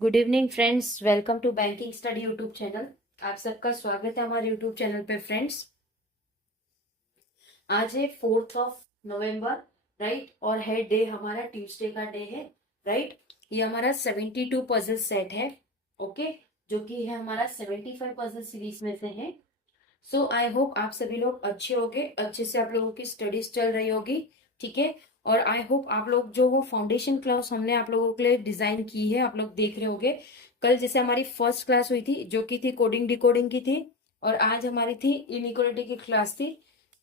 Good evening friends, welcome to banking study YouTube channel. आप सबका स्वागत है हमारे यूट्यूब चैनल पे फ्रेंड्स। आज है 4 नवंबर, राइट, और है डे हमारा ट्यूसडे का डे है, राइट। ये हमारा 72 पजल सेट है, ओके, जो कि है हमारा 75 पजल सीरीज में से है। सो आई होप आप सभी लोग अच्छे होगे, अच्छे से आप लोगों की स्टडीज चल रही होगी, ठीक है। और आई होप आप लोग जो वो फाउंडेशन क्लास हमने आप लोगों के लिए डिजाइन की है, आप लोग देख रहे होगे। कल जैसे हमारी फर्स्ट क्लास हुई थी जो कि थी कोडिंग डिकोडिंग की थी, और आज हमारी थी इनइक्वालिटी की क्लास थी।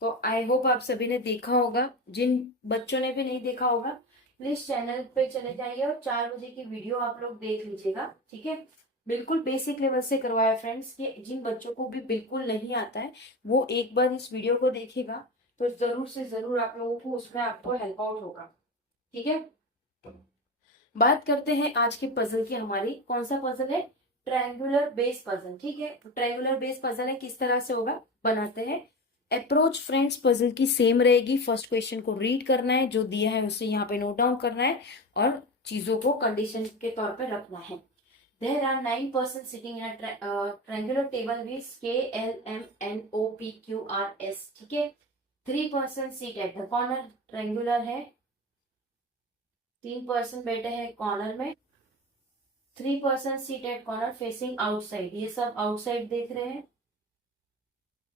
तो आई होप आप सभी ने देखा होगा। जिन बच्चों ने भी नहीं देखा होगा, प्लीज चैनल पे चले जाइए और 4 बजे की वीडियो आप लोग देख लीजिएगा, ठीक है। बिल्कुल बेसिक लेवल से करवाया फ्रेंड्स, कि जिन बच्चों को भी बिल्कुल नहीं आता है वो एक बार इस वीडियो को देखेगा तो जरूर से जरूर आप लोगों को उसमें आपको हेल्प आउट होगा, ठीक है। बात करते हैं आज के पजल की। हमारी कौन सा पजल है? ट्रायंगुलर बेस पजल, ठीक है। ट्रायंगुलर बेस पजल है, किस तरह से होगा बनाते हैं। अप्रोच फ्रेंड्स पजल की सेम रहेगी। फर्स्ट क्वेश्चन को रीड करना है, जो दिया है उसे यहाँ पे नोट डाउन करना है और चीजों को कंडीशन के तौर पे रखना है। There are 9 persons sitting in a triangular table with K, L, M, N, O, P, Q, R, S, ठीक है। 3 person sit at the corner, triangular है। 3 person बैठे हैं कॉर्नर में। 3 person sit at corner facing outside, ये सब outside देख रहे हैं।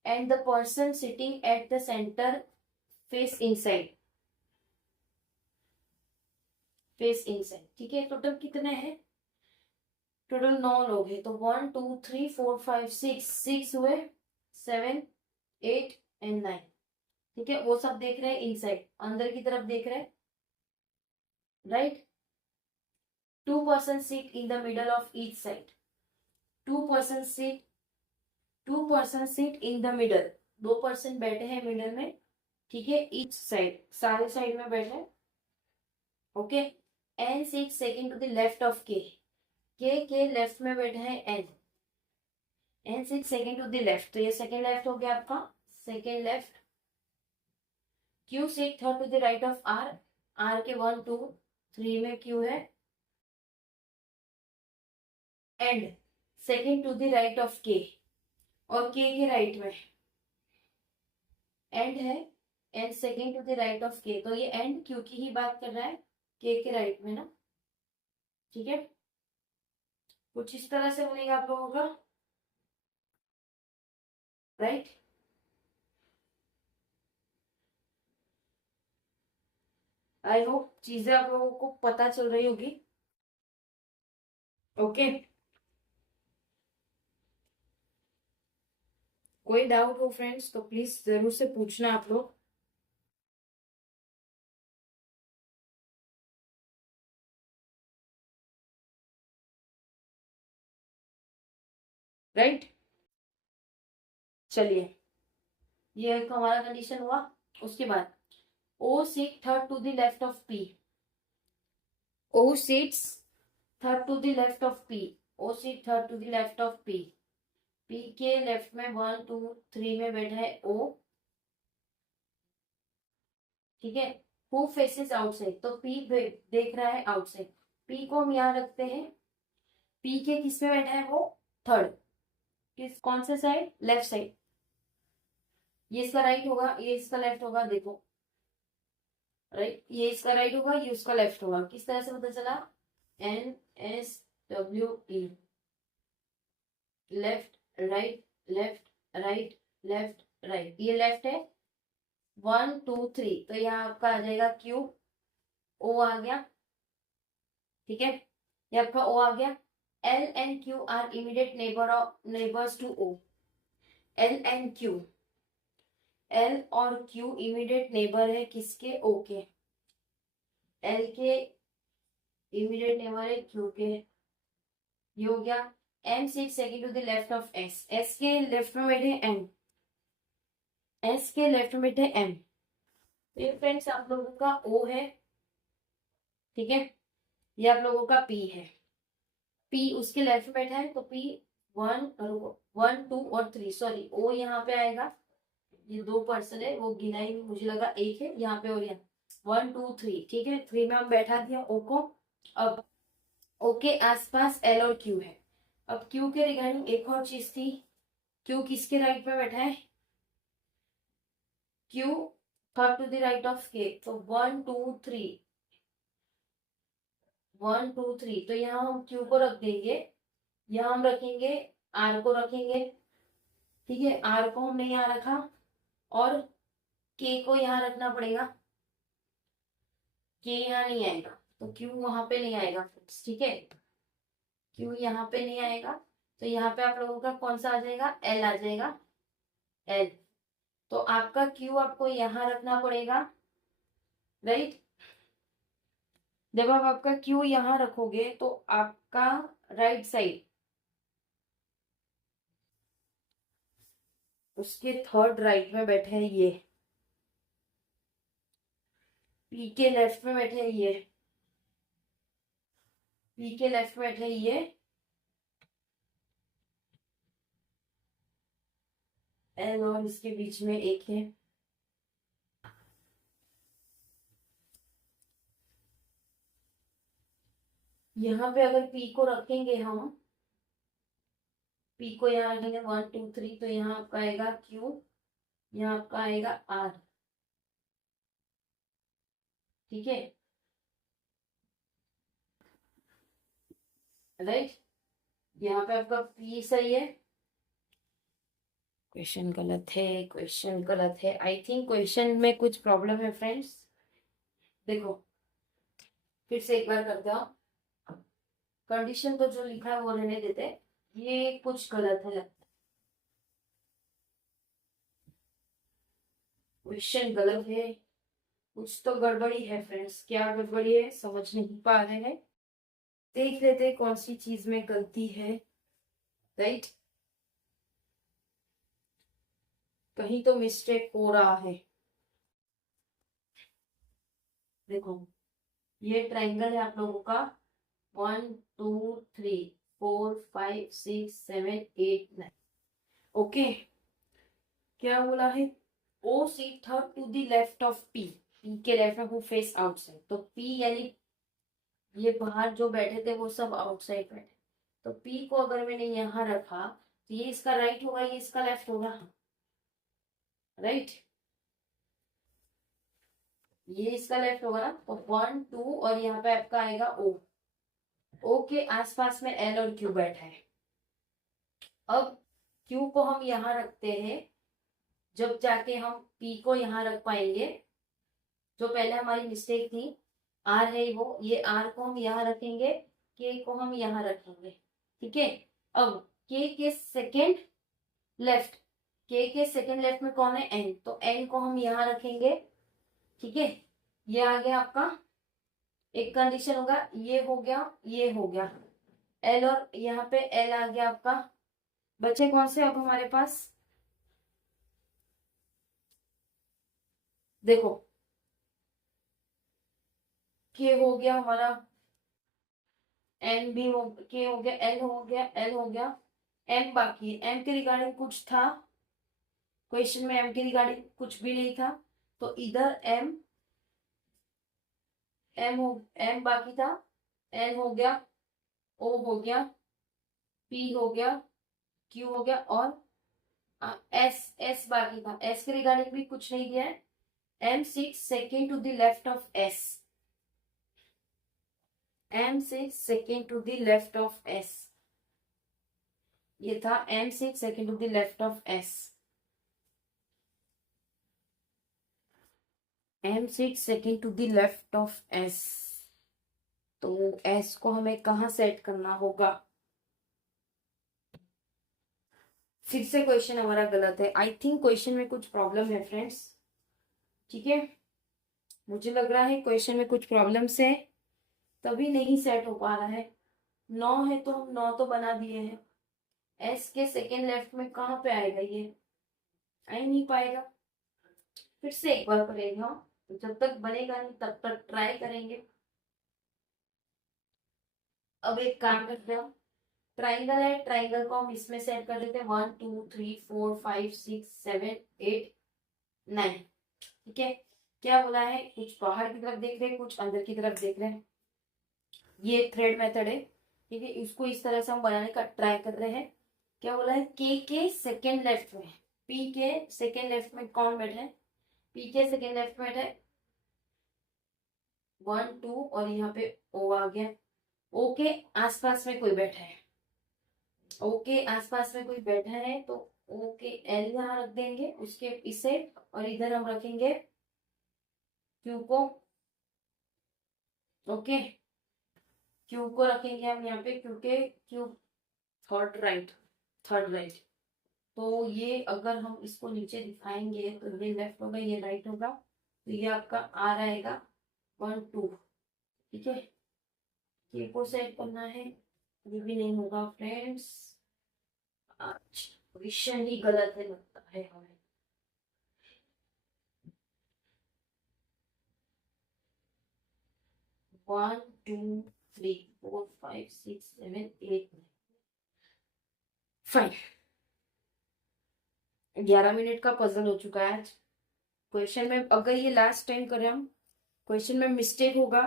And the person sitting at the centre face inside, face inside, ठीक है। टोटल कितने हैं? टोटल 9 लोग हैं, तो 1 2 3 4 5 6, 6 हुए, 7 8 एंड 9, ठीक है। वो सब देख रहे हैं इनसाइड, अंदर की तरफ देख रहे हैं, right. 2 person sit in the middle of each side, 2 person sit, 2 person sit in the middle, 2 person बैठे हैं मिडल में, ठीक है। ईच साइड, सारे साइड में बैठे हैं, okay. N sit second to the left of के, के लेफ्ट में बैठे हैं N, N sit second to the left, तो ये सेकंड लेफ्ट हो गया आपका, second left. Q seat third to the right of are, are के 1 2 3 में क्यू है। And second to the right of के, और के राइट में एंड है, and second to the right of K, तो ये एंड क्यू की ही बात कर रहा है, के राइट में ना, ठीक है। कुछ इस तरह से बनेगा आप लोगों का, राइट। आई होप चीजें आप लोगों को पता चल रही होगी, ओके। कोई डाउट हो फ्रेंड्स तो प्लीज जरूर से पूछना आप लोग, राइट। चलिए, ये एक हमारा कंडीशन हुआ। उसके बाद O sit third to the left of P, O sits third to the left of P, O sit third to the left of P, P के लेफ्ट में 1 2 3 में बैठा है ओ, ठीक है। हु फेसेस आउटसाइड, तो पी देख रहा है आउटसाइड, पी को हम यहाँ रखते हैं। पी के किस में बैठा है वो? थर्ड, किस कौन से साइड? Left side. ये इसका राइट होगा, ये इसका लेफ्ट होगा, देखो, राइट। ये इसका राइट होगा, ये उसका लेफ्ट होगा। किस तरह से पता चला? N S W E, left right, left right, left right, ये लेफ्ट है। 1 2 3, तो यहाँ आपका आ जाएगा क्यू, ओ आ गया, ठीक है। ये आपका ओ आ गया। L and Q are immediate neighbours to O, L and Q, L और क्यू इमीडिएट नेबर है किसके? ओ के। एल के इमीडिएट नेबर है क्यू के, ये हो गया। M six second to the left of S, S के लेफ्ट में बैठे एम, एस के लेफ्ट में बैठे एम, तो ये फ्रेंड्स आप लोगों का ओ है, ठीक है। ये आप लोगों का पी है, पी उसके लेफ्ट में बैठा है, तो पी 1 1 2 और 3, सॉरी ओ यहाँ पे आएगा। ये 2 पर्सन है, वो गिना ही नहीं, मुझे लगा एक है यहाँ पे, और यहाँ 1 2 3, ठीक है। 3 में हम बैठा दिया ओ को। अब ओके, आसपास एल और क्यू है। अब क्यू के रिगार्डिंग एक और चीज थी, क्यू किसके राइट में बैठा है? Q come to the right of K, तो 1 2 3, 1 2 3, तो यहाँ हम क्यू को रख देंगे, यहाँ हम रखेंगे आर को रखेंगे, ठीक है। आर को हमने यहाँ रखा और के को यहाँ रखना पड़ेगा, के यहाँ नहीं आएगा तो क्यू वहां पे नहीं आएगा, ठीक है। क्यू यहाँ पे नहीं आएगा तो यहाँ पे आप लोगों का कौन सा आ जाएगा? एल आ जाएगा, एल। तो आपका क्यू आपको यहाँ रखना पड़ेगा, राइट। जब आप आपका क्यू यहाँ रखोगे तो आपका राइट साइड उसके थर्ड राइट में बैठे हैं ये, पी के लेफ्ट में बैठे हैं ये, पी के लेफ्ट में बैठे हैं ये, एल और इसके बीच में एक है। यहाँ पे अगर पी को रखेंगे हम, पी को यहाँ रखेंगे 1 2 3, तो यहाँ आपका आएगा क्यू, यहाँ आपका आएगा आर, ठीक है, राइट। यहाँ पे आपका पी सही है, क्वेश्चन गलत है, क्वेश्चन गलत है, आई थिंक क्वेश्चन में कुछ प्रॉब्लम है फ्रेंड्स। देखो फिर से एक बार करते हो, कंडीशन तो जो लिखा है वो रहने देते, ये कुछ गलत है, क्वेश्चन गलत है, कुछ तो गड़बड़ी है फ्रेंड्स। क्या गड़बड़ी है समझ नहीं पा रहे हैं, देख लेते कौन सी चीज में गलती है, राइट। कहीं तो मिस्टेक हो रहा है। देखो ये ट्राइंगल है आप लोगों का 1 2 3 4 5 6 7 8 9, ओके। क्या बोला है? ओ सीट था to the left of P, P के लेफ्ट में हु फेस आउटसाइड, तो पी यानी ये बाहर जो बैठे थे वो सब आउटसाइड बैठे, तो पी को अगर मैंने यहाँ रखा तो ये इसका राइट होगा, ये इसका लेफ्ट होगा, राइट। ये इसका लेफ्ट होगा ना, तो 1 2 और यहाँ पे आपका आएगा ओ, ओ के आसपास में एल और क्यू बैठा है। अब क्यू को हम यहाँ रखते हैं, जब जाके हम पी को यहाँ रख पाएंगे, जो पहले हमारी मिस्टेक थी आर है वो, ये आर को हम यहाँ रखेंगे, के को हम यहाँ रखेंगे, ठीक है। अब के सेकेंड लेफ्ट, के सेकेंड लेफ्ट में कौन है? एन, तो एन को हम यहाँ रखेंगे, ठीक है। ये आ गया आपका, एक कंडीशन होगा, ये हो गया, ये हो गया, एल और यहाँ पे एल आ गया आपका। बचे कौन से अब हमारे पास? देखो के हो गया हमारा, एन भी हो, के हो गया, एल हो गया, एल हो गया, एम बाकी है। एम के रिगार्डिंग कुछ था क्वेश्चन में? एम के रिगार्डिंग कुछ भी नहीं था, तो इधर एम, एम बाकी था, एन हो गया, ओ हो गया, पी हो गया, क्यू हो गया, और एस बाकी था। एस के रिगार्डिंग भी कुछ नहीं दिया है, M six second to the left of S, M six second to the left of S, ये था M six second to the left of S, M six second to the left of S. तो S को हमें कहाँ set करना होगा? फिर से क्वेश्चन हमारा गलत है, आई थिंक क्वेश्चन में कुछ प्रॉब्लम है फ्रेंड्स, ठीक है। मुझे लग रहा है क्वेश्चन में कुछ प्रॉब्लम है, तभी नहीं सेट हो पा रहा है। 9 है तो हम 9 तो बना दिए हैं, एस के सेकेंड लेफ्ट में कहाँ पे आएगा? ये आ ही नहीं पाएगा। फिर से एक बार करेंगे हम, तो जब तक बनेगा नहीं तब तक ट्राई करेंगे। अब एक काम करते हैं, ट्राइंगल है, ट्राइंगल को हम इसमें सेट कर देते हैं 1 2 3 4 5 6 7 8 9, ठीक है। क्या बोला है? कुछ बाहर की तरफ देख रहे हैं, कुछ अंदर की तरफ देख रहे हैं, ये थ्रेड मेथड है, ठीक है। इसको इस तरह से हम बनाने का ट्राई कर रहे हैं। क्या बोला है, के सेकेंड लेफ्ट में, पी के सेकेंड लेफ्ट में कौन बैठा है, पी के सेकेंड लेफ्ट में बैठा है 1 2 और यहाँ पे ओ आ गया। ओ के आसपास में कोई बैठा है, ओ के आसपास में कोई बैठा है तो ओ के एल यहाँ रख देंगे उसके इसे, और इधर हम रखेंगे क्यू को, ओके। क्यू को रखेंगे हम यहाँ पे, क्योंकि Q third right, third right. तो ये अगर हम इसको नीचे दिखाएंगे तो ये लेफ्ट होगा, ये राइट होगा, तो ये आपका आ रहेगा 1 2, ठीक है। के को सेट करना है, ये भी नहीं होगा फ्रेंड्स, आज विषय ही गलत है लगता है हमें। One two three four five six seven eight 5, 11 minute का पजल हो चुका है आज। क्वेश्चन में अगर ये लास्ट टाइम करें हम, क्वेश्चन में मिस्टेक होगा,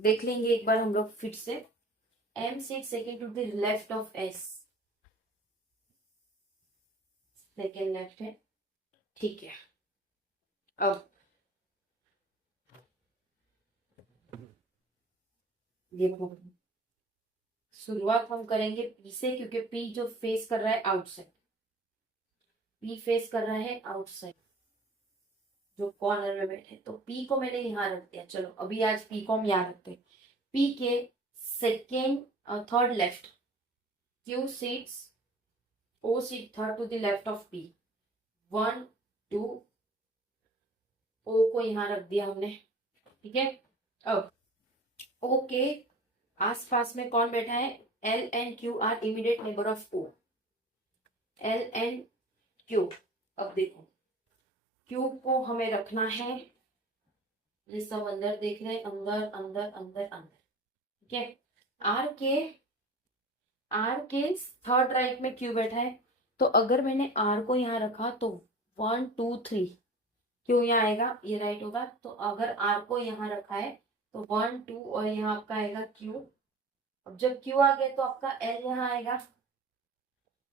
देख लेंगे एक बार हम लोग फिर से। M6 second to the left of S, second left है, ठीक है। अब देखो, शुरुआत हम करेंगे P से, क्योंकि P जो फेस कर रहा है आउटसाइड, P फेस कर रहा है आउटसाइड, जो कॉर्नर में बैठे, तो P को मैंने यहाँ रख दिया। चलो अभी आज P को हम यहाँ रखते हैं। P के second third left, Q sits, O sit third to the left of P, 1 2, O को यहाँ रख दिया हमने, ठीक है। अब O के आसपास में कौन बैठा है, L and Q are immediate neighbour of O, L and Q। अब देखो Q को हमें रखना है, ये सब अंदर देख रहे हैं, अंदर अंदर अंदर अंदर, ठीक है। आर के थर्ड राइट में Q बैठा है, तो अगर मैंने R को यहाँ रखा तो 1 2 3 Q यहाँ आएगा, ये राइट होगा। तो अगर R को यहाँ रखा है तो 1 2 और यहाँ आपका आएगा Q। अब जब Q आ गया तो आपका L यहाँ आएगा,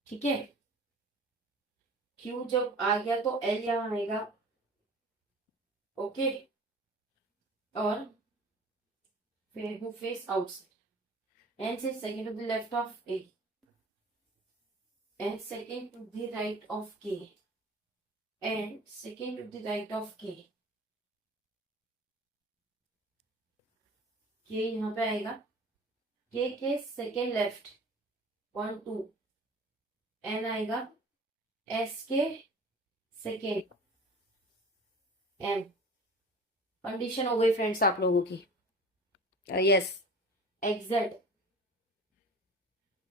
ठीक है। Q जब आ गया तो L यहाँ आएगा, ओके। और फिर who face outside and sit second to the left of A and second to the right of K and second to the right of K, K यहाँ पे आएगा, K के सेकेंड लेफ्ट 1 2, N आएगा, S के second M। Condition हो गई friends आप लोगों की, यस एग्जैक्ट।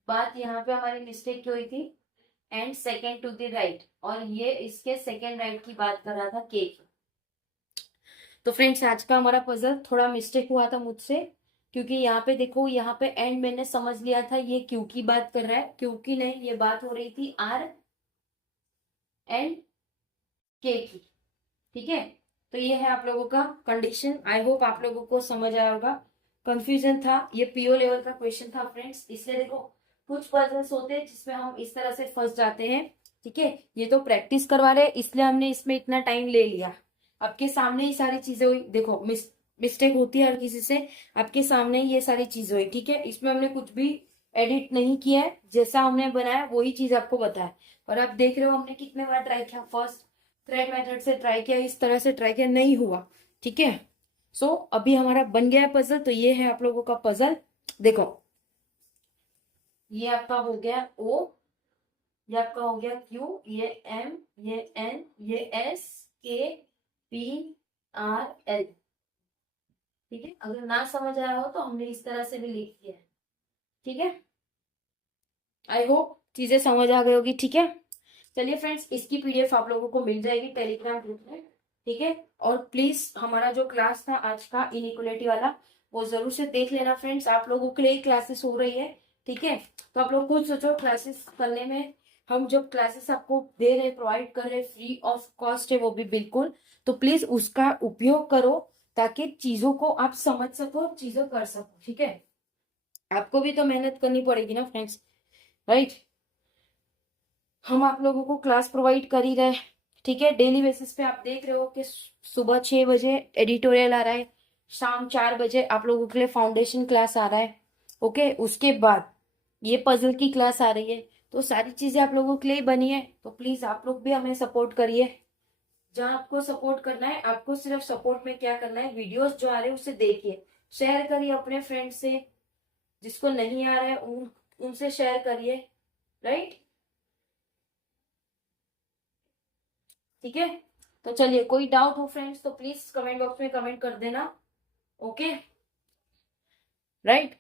बात यहाँ पे हमारी मिस्टेक क्यों हुई थी, N second to the right, और ये इसके सेकेंड राइट की बात कर रहा था के की। तो फ्रेंड्स आज का हमारा पजल थोड़ा मिस्टेक हुआ था मुझसे, क्योंकि यहाँ पे देखो, यहाँ पे एंड मैंने समझ लिया था ये क्यू की बात कर रहा है, क्यू की नहीं, ये बात हो रही थी आर एंड के की, ठीक है। तो ये है आप लोगों का कंडीशन। आई होप आप लोगों को समझ आया होगा। कंफ्यूजन था, ये पीओ लेवल का क्वेश्चन था फ्रेंड्स, इसलिए देखो कुछ पजल्स होते हैं जिसमें हम इस तरह से फंस जाते हैं, ठीक है। ये तो प्रैक्टिस करवा रहे इसलिए हमने इसमें इतना टाइम ले लिया। आपके सामने ही सारी चीजें हुई, देखो मिस्टेक होती है हर किसी से, आपके सामने ये सारी चीजें हुई, ठीक है। इसमें हमने कुछ भी एडिट नहीं किया है, जैसा हमने बनाया वही चीज आपको बताया। और आप देख रहे हो हमने कितने बार ट्राई किया, फर्स्ट थ्रेड मेथड से ट्राई किया, इस तरह से ट्राई किया, नहीं हुआ, ठीक है। सो अभी हमारा बन गया है पजल। तो ये है आप लोगों का पजल, देखो ये आपका हो गया O, ये आपका हो गया Q, ये M, ये N, ये S, K, P, R, L, ठीक है। अगर ना समझ आया हो तो हमने इस तरह से भी लिख दिया है, ठीक है। आई होप चीजें समझ आ गई होगी, ठीक है। चलिए फ्रेंड्स, इसकी पीडीएफ आप लोगों को मिल जाएगी टेलीग्राम ग्रुप में, ठीक है। और प्लीज हमारा जो क्लास था आज का इनइक्वालिटी वाला, वो जरूर से देख लेना फ्रेंड्स, आप लोगों के लिए क्लासेस हो रही है, ठीक है। तो आप लोग खुद सोचो, क्लासेस करने में हम जो क्लासेस आपको दे रहे, प्रोवाइड कर रहे, फ्री ऑफ कॉस्ट है वो भी बिल्कुल, तो प्लीज उसका उपयोग करो, ताकि चीजों को आप समझ सको, चीजों कर सको, ठीक है। आपको भी तो मेहनत करनी पड़ेगी ना फ्रेंड्स, राइट। हम आप लोगों को क्लास प्रोवाइड कर ही रहे, ठीक है। डेली बेसिस पे आप देख रहे हो कि सुबह 6 बजे एडिटोरियल आ रहा है, शाम 4 बजे आप लोगों के लिए फाउंडेशन क्लास आ रहा है, ओके। उसके बाद ये पजल की क्लास आ रही है। तो सारी चीजें आप लोगों के लिए बनी है, तो प्लीज आप लोग भी हमें सपोर्ट करिए। जहां आपको सपोर्ट करना है, आपको सिर्फ सपोर्ट में क्या करना है, वीडियोस जो आ रहे हैं उसे देखिए, शेयर करिए अपने फ्रेंड से, जिसको नहीं आ रहा है उनसे शेयर करिए, राइट, ठीक है। तो चलिए, कोई डाउट हो फ्रेंड्स तो प्लीज कमेंट बॉक्स में कमेंट कर देना, ओके, राइट।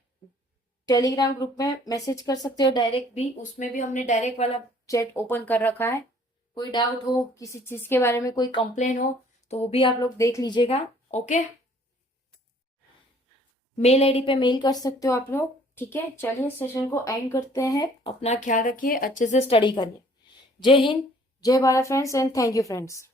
टेलीग्राम ग्रुप में मैसेज कर सकते हो डायरेक्ट भी, उसमें भी हमने डायरेक्ट वाला चैट ओपन कर रखा है। कोई डाउट हो, किसी चीज के बारे में कोई कंप्लेन हो, तो वो भी आप लोग देख लीजिएगा, ओके। मेल आईडी पे मेल कर सकते हो आप लोग, ठीक है। चलिए सेशन को एंड करते हैं, अपना ख्याल रखिए, अच्छे से स्टडी करिए। जय हिंद, जय Bharat friends, and thank you friends.